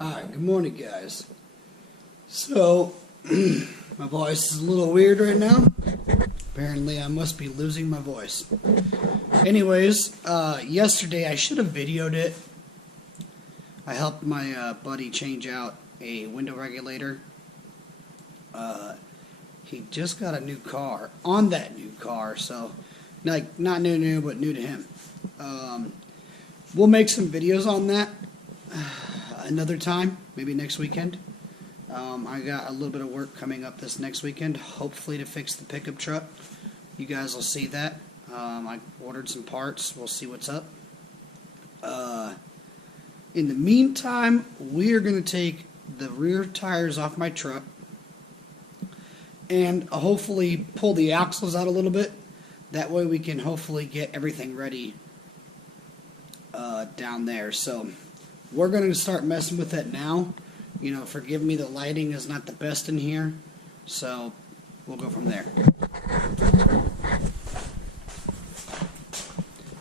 Alright, good morning, guys. So, my voice is a little weird right now. Apparently, I must be losing my voice. Anyways, yesterday I should have videoed it. I helped my buddy change out a window regulator. He just got a new car, on that new car, so, like, not new, but new to him. We'll make some videos on that another time, maybe next weekend. I got a little bit of work coming up this next weekend, hopefully to fix the pickup truck. You guys will see that. I ordered some parts. We'll see what's up. In the meantime, we are going to take the rear tires off my truck and hopefully pull the axles out a little bit. That way we can hopefully get everything ready down there. So we're going to start messing with that now. You know, forgive me, the lighting is not the best in here, so we'll go from there.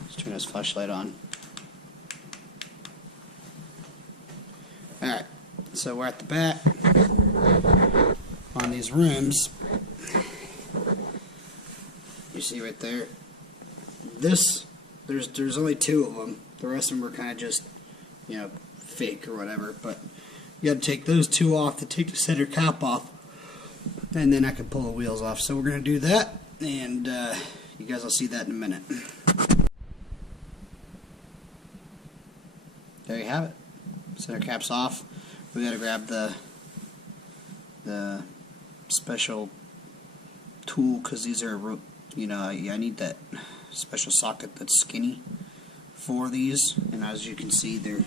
Let's turn this flashlight on. Alright, so we're at the back on these rims. You see right there, there's only two of them. The rest of them are kind of just, you know, fake or whatever, but you got to take those two off to take the center cap off, and then I can pull the wheels off. So we're going to do that, and you guys will see that in a minute. There you have it. Center cap's off. We got to grab the special tool, because these are, you know, I need that special socket that's skinny for these, and as you can see, they're,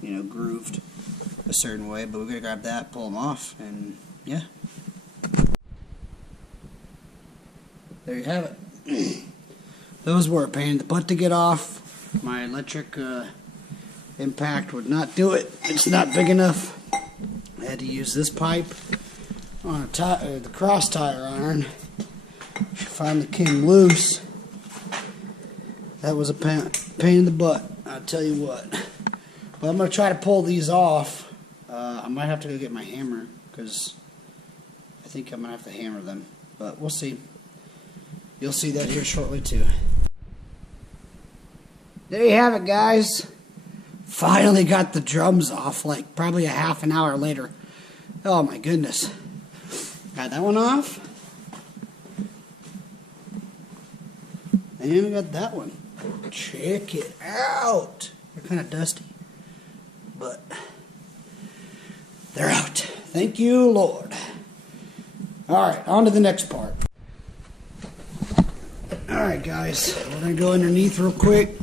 you know, grooved a certain way, but we're gonna grab that, pull them off, and yeah, there you have it. Those were a pain in the butt to get off. My electric impact would not do it. It's not big enough. I had to use this pipe on the cross tire iron. Finally came loose. That was a pain in the butt, I'll tell you what. But I'm going to try to pull these off. I might have to go get my hammer, because I think I'm going to have to hammer them. But we'll see. You'll see that here shortly too. There you have it, guys. Finally got the drums off, like probably a half an hour later. Oh my goodness. Got that one off. And I got that one. Check it out. They're kind of dusty, but they're out. Thank you, Lord. Alright, on to the next part. Alright, guys. We're going to go underneath real quick.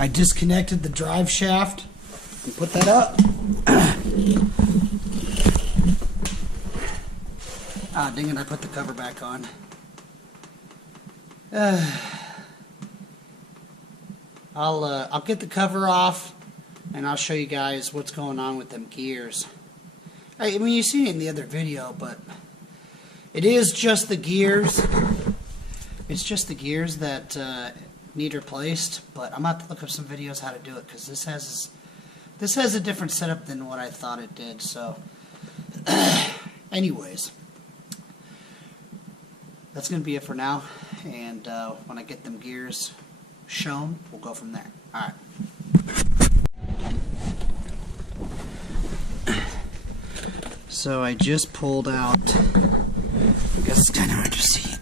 I disconnected the drive shaft and put that up. Ah, dang it, I put the cover back on. I'll get the cover off, and I'll show you guys what's going on with them gears. I mean, you've seen it in the other video, but it is just the gears. It's just the gears that need replaced. But I'm about to look up some videos how to do it, because this has a different setup than what I thought it did. So, anyways, that's gonna be it for now. And when I get them gears shown, we'll go from there. Alright. So I just pulled out, I guess it's kind of hard to see it,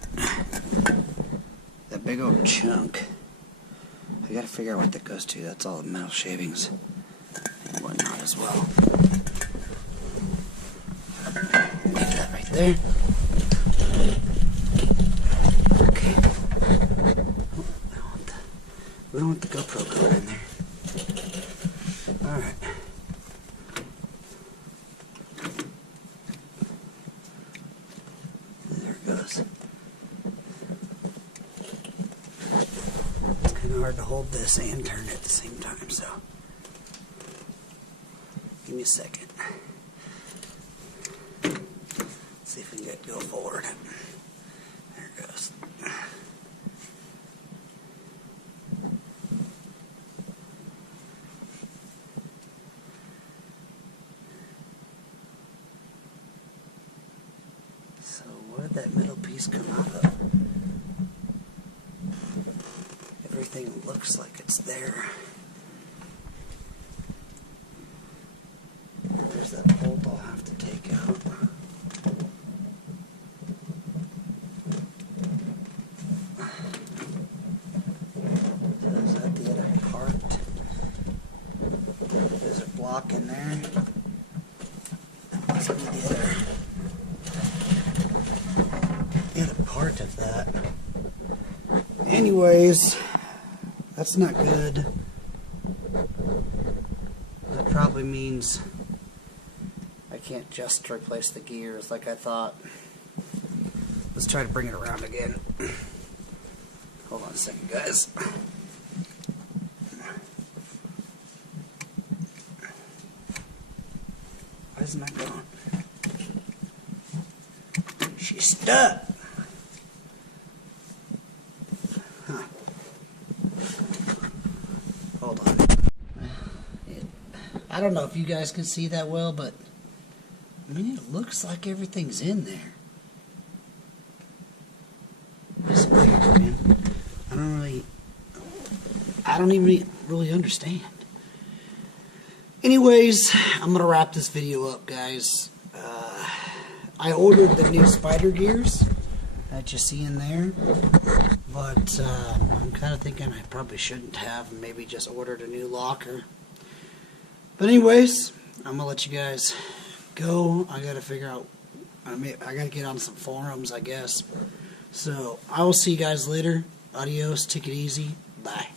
that big old chunk. I gotta figure out what that goes to. That's all the metal shavings and whatnot as well. Leave that right there. We don't want the GoPro going in there. Alright. There it goes. It's kind of hard to hold this and turn it at the same time, so give me a second. Let's see if we can go forward. There it goes. that middle piece come out of? Everything looks like it's there. There's that bolt I'll have to take out. So is that the other part? There's a block in there. Must be the other part of that. Anyways, that's not good. That probably means I can't just replace the gears like I thought. Let's try to bring it around again. Hold on a second, guys. Why isn't that going? She's stuck. Huh. Hold on. I don't know if you guys can see that well, but I mean, it looks like everything's in there. It's weird, man. I don't even really understand. Anyways, I'm gonna wrap this video up, guys. I ordered the new spider gears that you see in there, but I'm kind of thinking I probably shouldn't have, maybe just ordered a new locker. But anyways, I'm gonna let you guys go. I gotta figure out, I gotta get on some forums, I guess. So I will see you guys later. Adios, take it easy, bye.